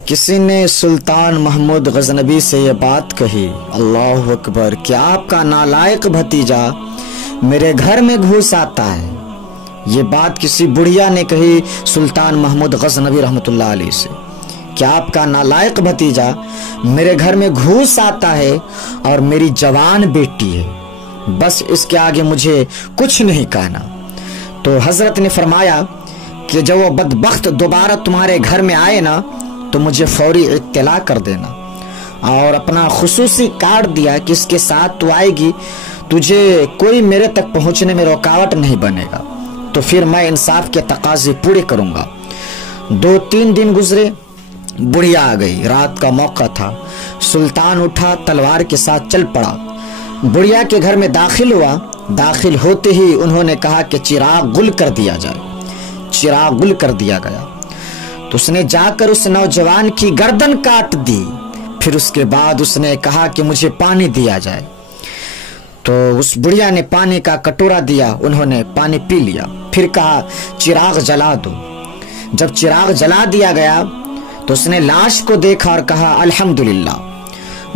کسی نے سلطان محمود غزنوی سے یہ بات کہی، اللہ اکبر، کہ آپ کا نالائق بھتیجا میرے گھر میں گھس آتا ہے۔ یہ بات کسی بڑھیا نے کہی سلطان محمود غزنوی رحمۃ اللہ علیہ سے، کہ آپ کا نالائق بھتیجا میرے گھر میں گھس آتا ہے اور میری جوان بیٹی ہے، بس اس کے آگے مجھے کچھ نہیں کہنا۔ تو حضرت نے فرمایا کہ جب وہ بدبخت دوبارہ تمہارے گھر میں آئے نا تو مجھے فوری اطلاع کر دینا، اور اپنا خصوصی کارڈ دیا کہ اس کے ساتھ تو آئے گی، تجھے کوئی میرے تک پہنچنے میں رکاوٹ نہیں بنے گا، تو پھر میں انصاف کے تقاضے پورے کروں گا۔ 2-3 دن گزرے، بڑھیا آ گئی، رات کا موقع تھا۔ سلطان اٹھا، تلوار کے ساتھ چل پڑا، بڑھیا کے گھر میں داخل ہوا۔ داخل ہوتے ہی انہوں نے کہا کہ چراغ گل کر دیا جائے۔ چراغ گل کر دیا گیا تو اس نے جا کر اس نوجوان کی گردن کاٹ دی۔ پھر اس کے بعد اس نے کہا کہ مجھے پانی دیا جائے، تو اس بڑھیا نے پانی کا کٹورا دیا، انہوں نے پانی پی لیا۔ پھر کہا چراغ جلا دو۔ جب چراغ جلا دیا گیا تو اس نے لاش کو دیکھا اور کہا الحمدللہ۔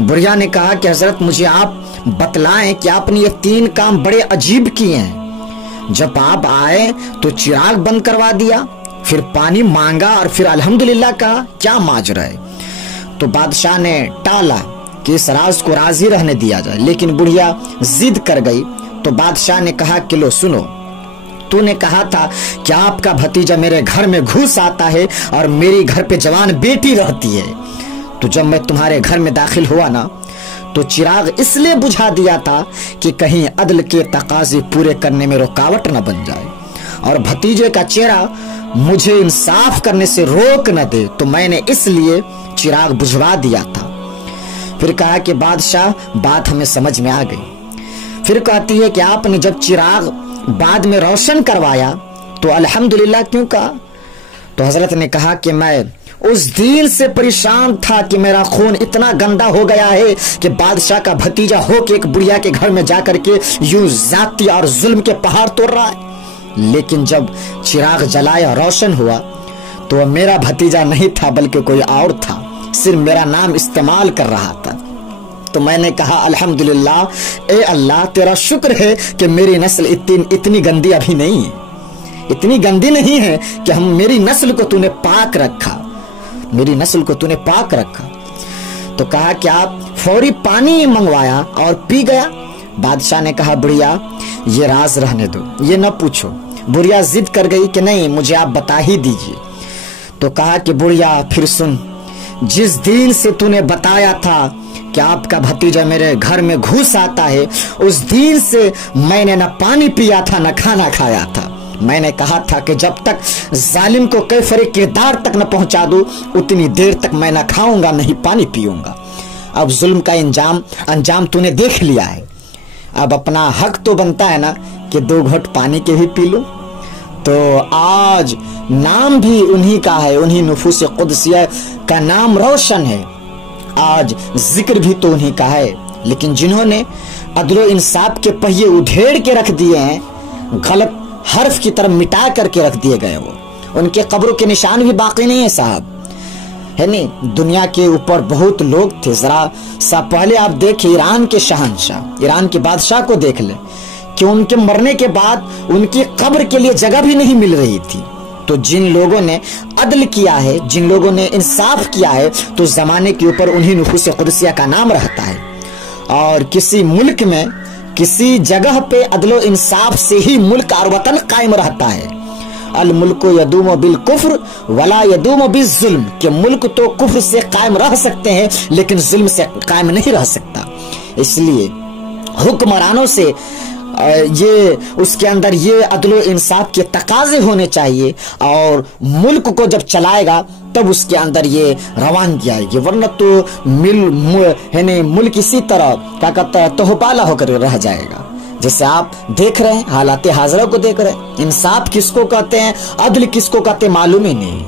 بڑھیا نے کہا کہ حضرت مجھے آپ بتلائیں کہ آپ نے یہ 3 کام بڑے عجیب کیے ہیں۔ جب آپ آئے تو چراغ بند کروا دیا، پھر پانی مانگا اور پھر الحمدللہ کہا، کیا ماجرا ہے؟ تو بادشاہ نے ٹالا کہ اس راز کو راضی رہنے دیا جائے، لیکن بڑھیا ضد کر گئی۔ تو بادشاہ نے کہا کہ لو سنو، تو نے کہا تھا کہ آپ کا بھتیجا میرے گھر میں گھس آتا ہے اور میری گھر پہ جوان بیٹی رہتی ہے، تو جب میں تمہارے گھر میں داخل ہوا نا تو چراغ اس لیے بجھا دیا تھا کہ کہیں عدل کے تقاضے پورے کرنے میں رکاوٹ نہ بن جائے اور بھتیجے کا چہرہ مجھے انصاف کرنے سے روک نہ دے، تو میں نے اس لیے چراغ بجھوا دیا تھا۔ پھر کہا کہ بادشاہ بات ہمیں سمجھ میں آ گئی۔ پھر کہتی ہے کہ آپ نے جب چراغ بعد میں روشن کروایا تو الحمدللہ کیوں کہا؟ تو حضرت نے کہا کہ میں اس دن سے پریشان تھا کہ میرا خون اتنا گندا ہو گیا ہے کہ بادشاہ کا بھتیجا ہو کے ایک بڑھیا کے گھر میں جا کر کے یوں ذاتی اور ظلم کے پہاڑ توڑ رہا ہے۔ لیکن جب چراغ جلایا، روشن ہوا، تو وہ میرا بھتیجا نہیں تھا بلکہ کوئی اور تھا، صرف میرا نام استعمال کر رہا تھا۔ تو میں نے کہا الحمدللہ، اے اللہ تیرا شکر ہے کہ میری نسل اتنی گندی ابھی نہیں ہے، اتنی گندی نہیں ہے کہ میری نسل کو تو نے پاک رکھا، میری نسل کو تو نے پاک رکھا۔ تو کہا کہ آپ فوری پانی منگوایا اور پی گیا۔ بادشاہ نے کہا بڑھیا یہ راز رہنے دو، یہ نہ پوچھو۔ بڑھیا ضد کر گئی کہ نہیں مجھے آپ بتا ہی دیجئے۔ تو کہا کہ بڑھیا پھر سن، جس دن سے تو نے بتایا تھا کہ آپ کا بھتیجا میرے گھر میں گھس آتا ہے، اس دن سے میں نے نہ پانی پیا تھا نہ کھانا کھایا تھا۔ میں نے کہا تھا کہ جب تک ظالم کو کیفر کردار تک نہ پہنچا دوں اتنی دیر تک میں نہ کھاؤں گا نہیں پانی پیوں گا۔ اب ظلم کا انجام تو نے دیکھ لیا ہے، اب اپنا حق تو بنتا ہے نا کہ 2 گھٹ پانی کے بھی پی لوں۔ تو آج نام بھی انہی کا ہے، انہی نفوس قدسیہ کا نام روشن ہے، آج ذکر بھی تو انہی کا ہے، لیکن جنہوں نے عدل و انصاف کے پہیے ادھیڑ کے رکھ دیے ہیں، غلط حرف کی طرف مٹا کر کے رکھ دیے گئے، وہ ان کے قبروں کے نشان بھی باقی نہیں ہے صاحب، ہے نہیں۔ دنیا کے اوپر بہت لوگ تھے، ذرا سا پہلے آپ دیکھیں ایران کے شہنشاہ، ایران کے بادشاہ کو دیکھ لیں کہ ان کے مرنے کے بعد ان کی قبر کے لیے جگہ بھی نہیں مل رہی تھی۔ تو جن لوگوں نے عدل کیا ہے، جن لوگوں نے انصاف کیا ہے، تو زمانے کے اوپر انہی نفوس قدسیہ کا نام رہتا ہے۔ اور کسی ملک میں کسی جگہ پہ عدل و انصاف سے ہی ملک اور وطن قائم رہتا ہے۔ الملک یدوم بالکفر ولا یدوم بالظلم، کہ ملک تو کفر سے قائم رہ سکتے ہیں لیکن ظلم سے قائم نہیں رہ سکتا۔ اس لیے حکمرانوں سے اس کے اندر یہ عدل و انصاف کے تقاضے ہونے چاہیے، اور ملک کو جب چلائے گا تب اس کے اندر یہ روانگی آئے گی، ورنہ تو ملک اسی طرح کیا کہتا ہے تہوپالا ہو کر رہ جائے گا۔ جیسے آپ دیکھ رہے ہیں، حالات حاضرہ کو دیکھ رہے ہیں، انصاف کس کو کہتے ہیں، عدل کس کو کہتے ہیں معلوم ہی نہیں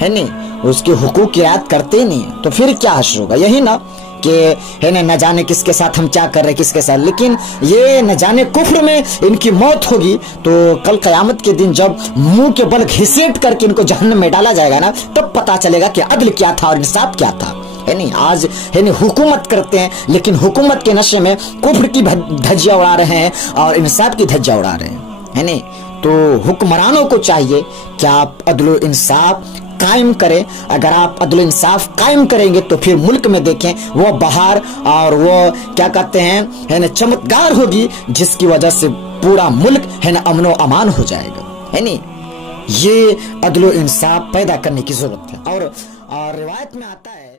ہے نہیں، اس کے حقوق کی رعایت کرتے ہی نہیں، تو پھر کیا حشر ہوگا؟ یہی نا کہ ہے نا نہ جانے کس کے ساتھ ہم کیا کر رہے ہیں کس کے ساتھ، لیکن یہ نہ جانے کفر میں ان کی موت ہوگی تو کل قیامت کے دن جب منہ کے بل گھسیٹ کر کے ان کو جہنم میں ڈالا جائے گا نا، تب پتا چلے گا کہ عدل کیا تھا اور انصاف کیا تھا، ہے نہیں۔ آج ہے نہیں حکومت کرتے ہیں لیکن حکومت کے نشے میں کفر کی دھجیاں اڑا رہے ہیں اور انصاف کی دھجیاں اڑا رہے ہیں، ہے نہیں۔ تو حکمرانوں کو چاہیے کہ آپ عدل و انصاف قائم کریں۔ اگر آپ عدل و انصاف قائم کریں گے تو پھر ملک میں دیکھیں وہ بہار اور وہ کیا کہتے ہیں ہے نا چمتکار ہوگی، جس کی وجہ سے پورا ملک ہے نا امن و امان ہو جائے گا، ہے نہیں۔ یہ عدل و انصاف پیدا کرنے کی ضرورت ہے۔ اور روایت میں آتا ہے